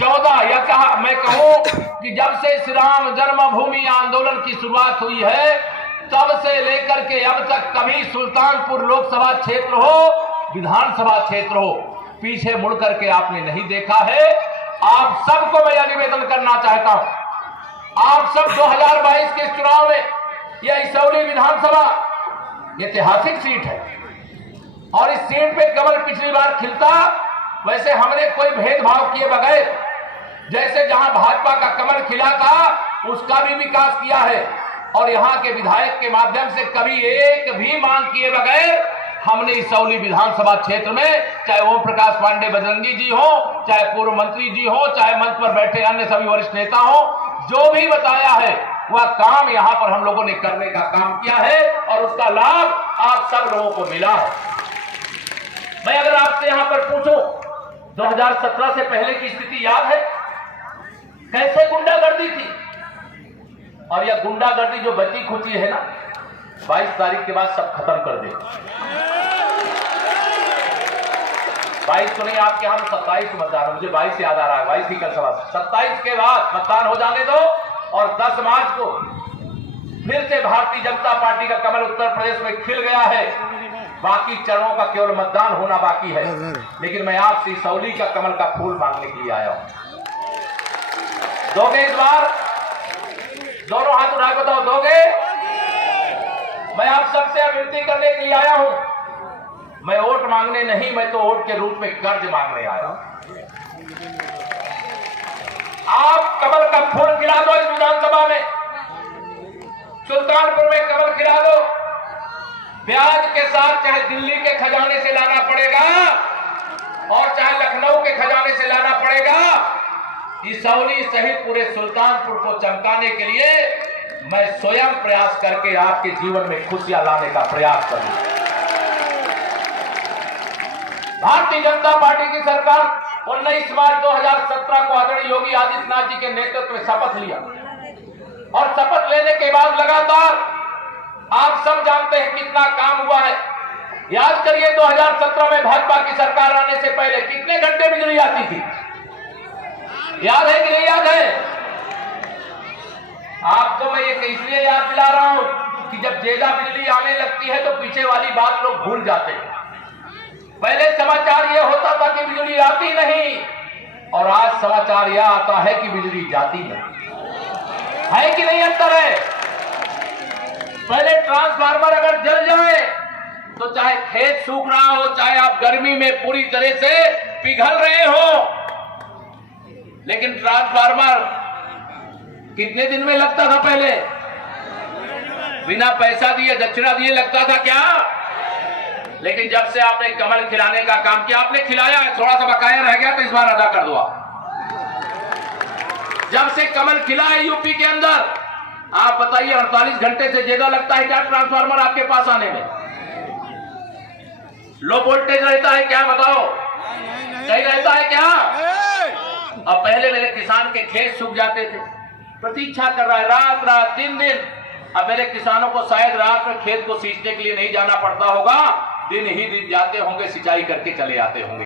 14 या कहा मैं कहूं कि जब से श्री राम जन्मभूमि आंदोलन की शुरुआत हुई है तब से लेकर के अब तक कभी सुल्तानपुर लोकसभा क्षेत्र हो, विधानसभा क्षेत्र हो, पीछे मुड़ करके आपने नहीं देखा है। आप सबको मैं यह निवेदन करना चाहता हूं, आप सब 2022 के चुनाव में यह इसौली विधानसभा ऐतिहासिक सीट है और इस सीट पे कमल पिछली बार खिलता, वैसे हमने कोई भेदभाव किए बगैर जैसे जहां भाजपा का कमल खिला था उसका भी विकास किया है और यहां के विधायक के माध्यम से कभी एक भी मांग किए बगैर हमने इसौली विधानसभा क्षेत्र में, चाहे ओम प्रकाश पांडे बजरंगी जी हो, चाहे पूर्व मंत्री जी हो, चाहे मंच पर बैठे अन्य सभी वरिष्ठ नेता हो, जो भी बताया है वह काम यहां पर हम लोगों ने करने का काम किया है और उसका लाभ आप सब लोगों को मिला है। मैं अगर आपसे यहां पर पूछूं 2017 से पहले की स्थिति याद है? कैसे गुंडागर्दी थी? और यह गुंडागर्दी जो बची खुची है ना, 22 तारीख के बाद सब खत्म कर दे। 22 तो नहीं, आपके यहां 27 मतदान, मुझे 22 याद आ रहा है, 22 की कल सभा, 27 के बाद मतदान हो जाने दो और 10 मार्च को फिर से भारतीय जनता पार्टी का कमल उत्तर प्रदेश में खिल गया है। बाकी चरणों का केवल मतदान होना बाकी है, लेकिन मैं आपसे इसौली का कमल का फूल मांगने के लिए आया हूं। दोगे इस बार? दोनों हाथ उठा के बताओ, दोगे? मैं आप सबसे विनती करने के लिए आया हूं, मैं वोट मांगने नहीं, मैं तो वोट के रूप में कर्ज मांगने आया हूं। आप कमल का फूल खिला दो इस विधानसभा में, सुल्तानपुर में कमल खिला दो, ब्याज के साथ चाहे दिल्ली के खजाने से लाना पड़ेगा और चाहे लखनऊ के खजाने से लाना पड़ेगा, इसौली सहित पूरे सुल्तानपुर को चमकाने के लिए मैं स्वयं प्रयास करके आपके जीवन में खुशियां लाने का प्रयास करूंगा। भारतीय जनता पार्टी की सरकार 19 मार्च 2017 को आदरणीय योगी आदित्यनाथ जी के नेतृत्व में शपथ लिया और शपथ लेने के बाद लगातार आप सब जानते हैं कितना काम हुआ है। याद करिए 2017 में भाजपा की सरकार आने से पहले कितने घंटे बिजली आती थी? याद है कि नहीं याद है? आपको मैं ये इसलिए याद दिला रहा हूं कि जब ज्यादा बिजली आने लगती है तो पीछे वाली बात लोग भूल जाते हैं। पहले समाचार ये होता था कि बिजली आती नहीं और आज समाचार यह आता है कि बिजली जाती नहीं। है कि नहीं अंतर है? पहले ट्रांसफार्मर अगर जल जाए तो चाहे खेत सूख रहा हो, चाहे आप गर्मी में पूरी तरह से पिघल रहे हो, लेकिन ट्रांसफार्मर कितने दिन में लगता था? पहले बिना पैसा दिए, दक्षिणा दिए लगता था क्या? लेकिन जब से आपने कमल खिलाने का काम किया, आपने खिलाया है, थोड़ा सा बकाया रह गया तो इस बार अदा कर दो आप। जब से कमल खिला है यूपी के अंदर, आप बताइए 48 घंटे से ज्यादा लगता है क्या ट्रांसफार्मर आपके पास आने में? लो वोल्टेज रहता है क्या? बताओ, नहीं रहता है क्या? अब पहले मेरे किसान के खेत सूख जाते थे, प्रतीक्षा कर रहा है रात रात दिन दिन। अब मेरे किसानों को शायद रात में खेत को सींचने के लिए नहीं जाना पड़ता होगा, दिन ही दिन जाते होंगे, सिंचाई करके चले आते होंगे।